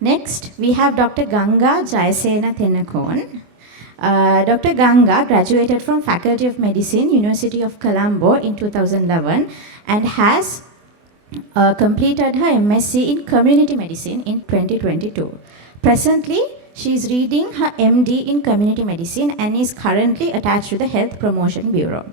Next, we have Dr. Ganga Jayasena Tennakoon. Dr. Ganga graduated from Faculty of Medicine, University of Colombo in 2011 and has completed her MSc in Community Medicine in 2022. Presently, she is reading her MD in Community Medicine and is currently attached to the Health Promotion Bureau.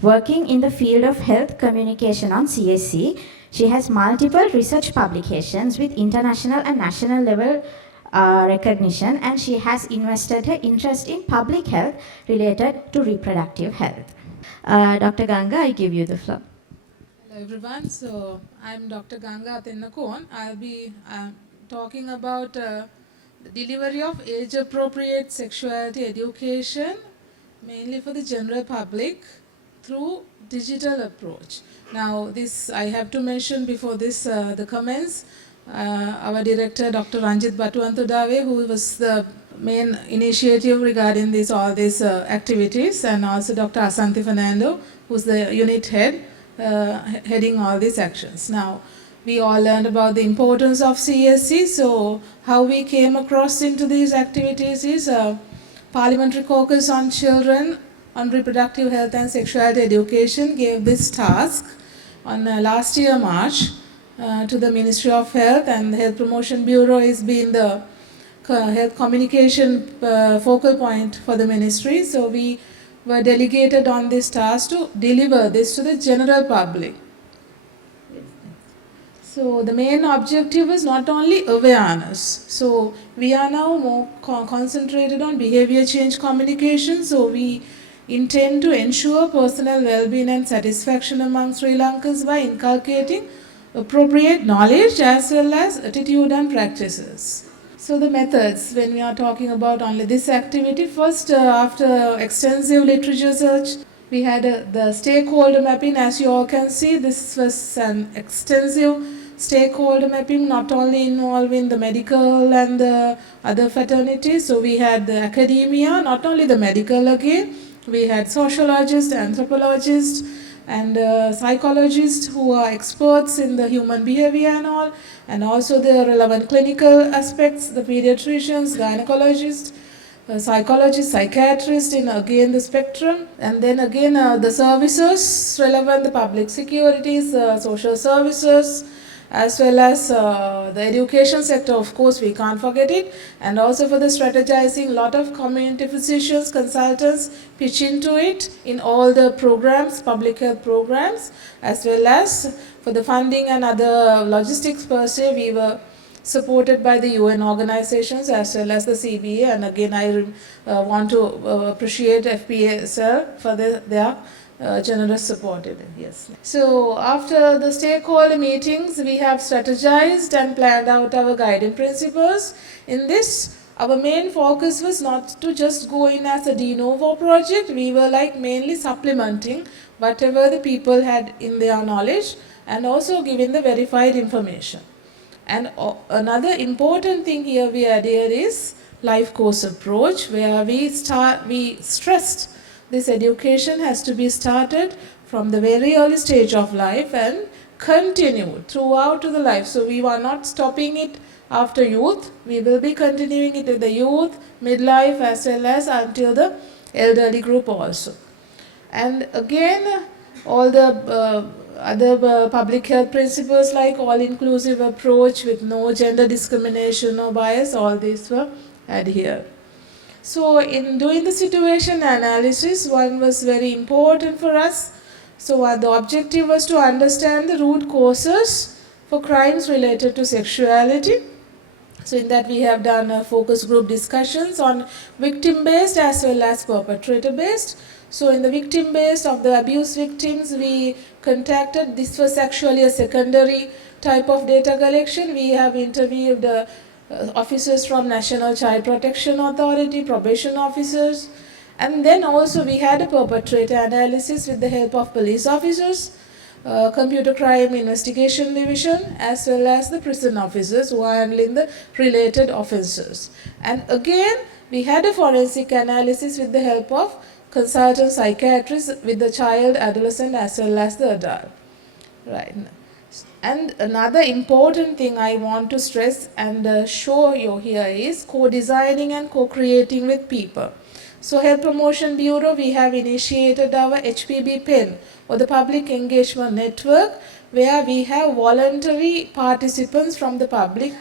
Working in the field of health communication on CSC, she has multiple research publications with international and national level recognition, and she has invested her interest in public health related to reproductive health. Dr. Ganga, I give you the floor. Hello everyone, so I'm Dr. Ganga Tennakoon. I'll be talking about the delivery of age-appropriate sexuality education, mainly for the general public, through digital approach. Now this I have to mention before this the comments. Our director Dr. Ranjit Batuantudave, who was the main initiative regarding all these activities, and also Dr. Asanti Fernando, who's the unit head heading all these actions. Now we all learned about the importance of CSC. So how we came across into these activities is Parliamentary Caucus on Children on Reproductive Health and Sexuality Education gave this task on last year March to the Ministry of Health, and the Health Promotion Bureau is being the health communication focal point for the ministry. So we were delegated on this task to deliver this to the general public. So the main objective is not only awareness. So we are now more concentrated on behavior change communication. So we intend to ensure personal well-being and satisfaction among Sri Lankans by inculcating appropriate knowledge as well as attitude and practices. So the methods, when we are talking about only this activity, first after extensive literature search, we had the stakeholder mapping. As you all can see, this was an extensive stakeholder mapping, not only involving the medical and the other fraternities. So we had the academia, not only the medical again, we had sociologists, anthropologists, and psychologists who are experts in the human behavior and also the relevant clinical aspects, the pediatricians, gynecologists, psychologists, psychiatrists in again the spectrum, and then again the services relevant, the public securities, social services, as well as the education sector, of course we can't forget it, and also for the strategizing, lot of community physicians, consultants pitch into it in all the programs, public health programs, as well as for the funding and other logistics per se, we were supported by the UN organizations as well as the CBA, and again I want to appreciate FPSL for their generous support in it. Yes. So after the stakeholder meetings, we have strategized and planned out our guiding principles. In this, our main focus was not to just go in as a de novo project. We were mainly supplementing whatever the people had in their knowledge and also giving the verified information. And another important thing here we added is life course approach, where we stressed this education has to be started from the very early stage of life and continued throughout to the life. So we are not stopping it after youth. We will be continuing it in the youth, midlife, as well as until the elderly group also. And again, all the other public health principles like all-inclusive approach with no gender discrimination or bias, all these were adhered. So in doing the situation analysis, one was very important for us. So the objective was to understand the root causes for crimes related to sexuality. So in that we have done focus group discussions on victim-based as well as perpetrator-based. So in the victim-based of the abuse victims, we contacted, this was actually a secondary type of data collection. We have interviewed officers from National Child Protection Authority, probation officers, and then also we had a perpetrator analysis with the help of police officers, computer crime investigation division, as well as the prison officers who are handling the related offences. And again, we had a forensic analysis with the help of consultant psychiatrists with the child, adolescent, as well as the adult. Right. And another important thing I want to stress and show you here is co-designing and co-creating with people. So Health Promotion Bureau, we have initiated our HPB PEN, or the Public Engagement Network, where we have voluntary participants from the public.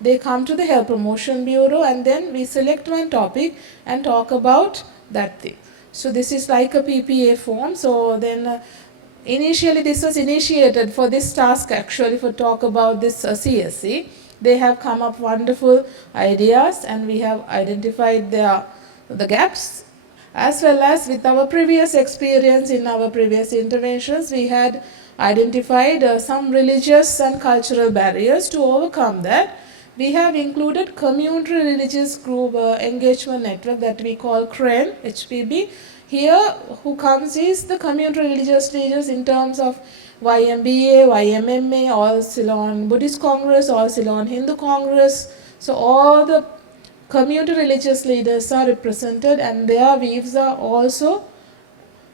They come to the Health Promotion Bureau and then we select one topic and talk about that thing. So this is like a PPA form. So then initially this was initiated for this task actually, for talk about this CSC. They have come up wonderful ideas and we have identified the gaps, as well as with our previous experience in our previous interventions we had identified some religious and cultural barriers. To overcome that, we have included community religious group engagement network that we call CREN HPB. Here who comes is the community religious leaders in terms of YMBA, YMMA, All Ceylon Buddhist Congress, All Ceylon Hindu Congress. So all the community religious leaders are represented and their views are also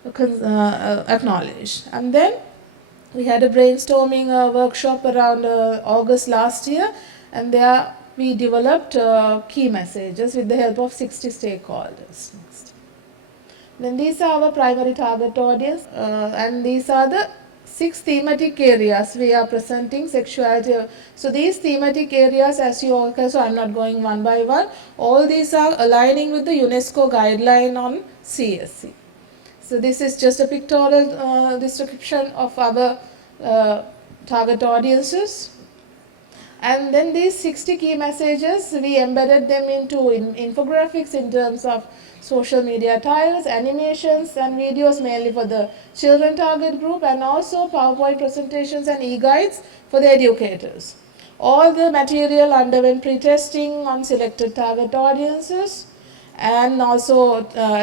acknowledged. And then we had a brainstorming workshop around August last year, and there we developed key messages with the help of 60 stakeholders. Next. Then these are our primary target audience, and these are the 6 thematic areas we are presenting sexuality. So these thematic areas, as you all can, so I'm not going one by one, all these are aligning with the UNESCO guideline on CSC. So this is just a pictorial description of our target audiences. And then these 60 key messages, we embedded them into infographics in terms of social media tiles, animations and videos mainly for the children target group, and also PowerPoint presentations and e-guides for the educators. All the material underwent pre-testing on selected target audiences and also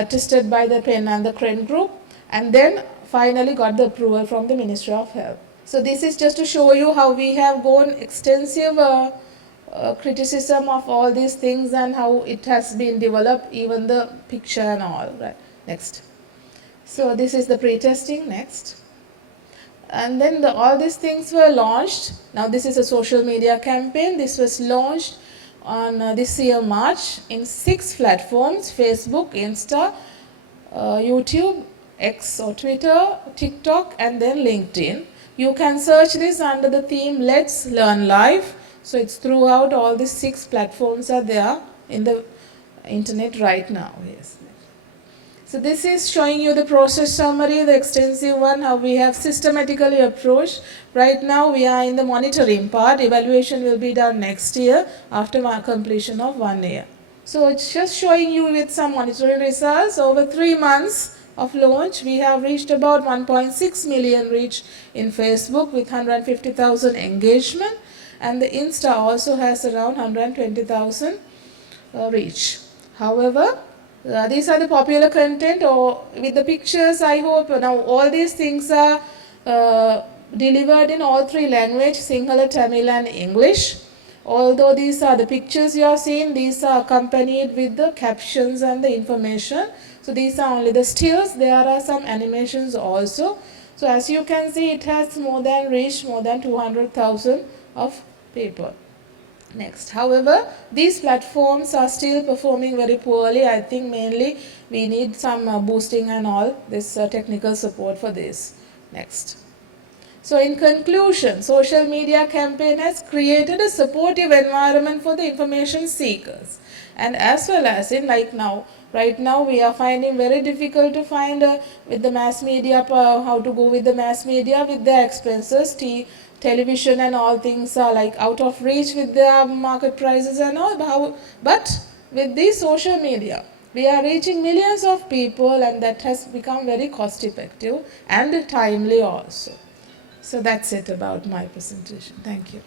tested by the PEN and the CREN group, and then finally got the approval from the Ministry of Health. So this is just to show you how we have gone extensive criticism of all these things and how it has been developed, even the picture and all. Right. Next. So this is the pre-testing. Next. And then all these things were launched. Now this is a social media campaign. This was launched on this year March in 6 platforms: Facebook, Insta, YouTube, X or Twitter, TikTok, and then LinkedIn. You can search this under the theme Let's Learn Live. So it's throughout all these 6 platforms are there in the internet right now. Yes. So this is showing you the process summary, the extensive one, how we have systematically approached. Right now we are in the monitoring part. Evaluation will be done next year after completion of 1 year. So it's just showing you with some monitoring results. Over 3 months of launch, we have reached about 1.6 million reach in Facebook with 150,000 engagement, and the Insta also has around 120,000 reach. However, these are the popular content or with the pictures. I hope now all these things are delivered in all 3 languages, Sinhala, Tamil and English. Although these are the pictures you are seeing, these are accompanied with the captions and the information. So these are only the stills. There are some animations also. So as you can see, it has reached more than 200,000 of people. Next. However, these platforms are still performing very poorly. I think mainly we need some boosting and all this technical support for this. Next. So in conclusion, social media campaign has created a supportive environment for the information seekers, and as well as in right now we are finding very difficult to find with the mass media, how to go with the mass media with their expenses. Television and all things are like out of reach with their market prices and all. But with this social media, we are reaching millions of people, and that has become very cost effective and timely also. So that's it about my presentation. Thank you.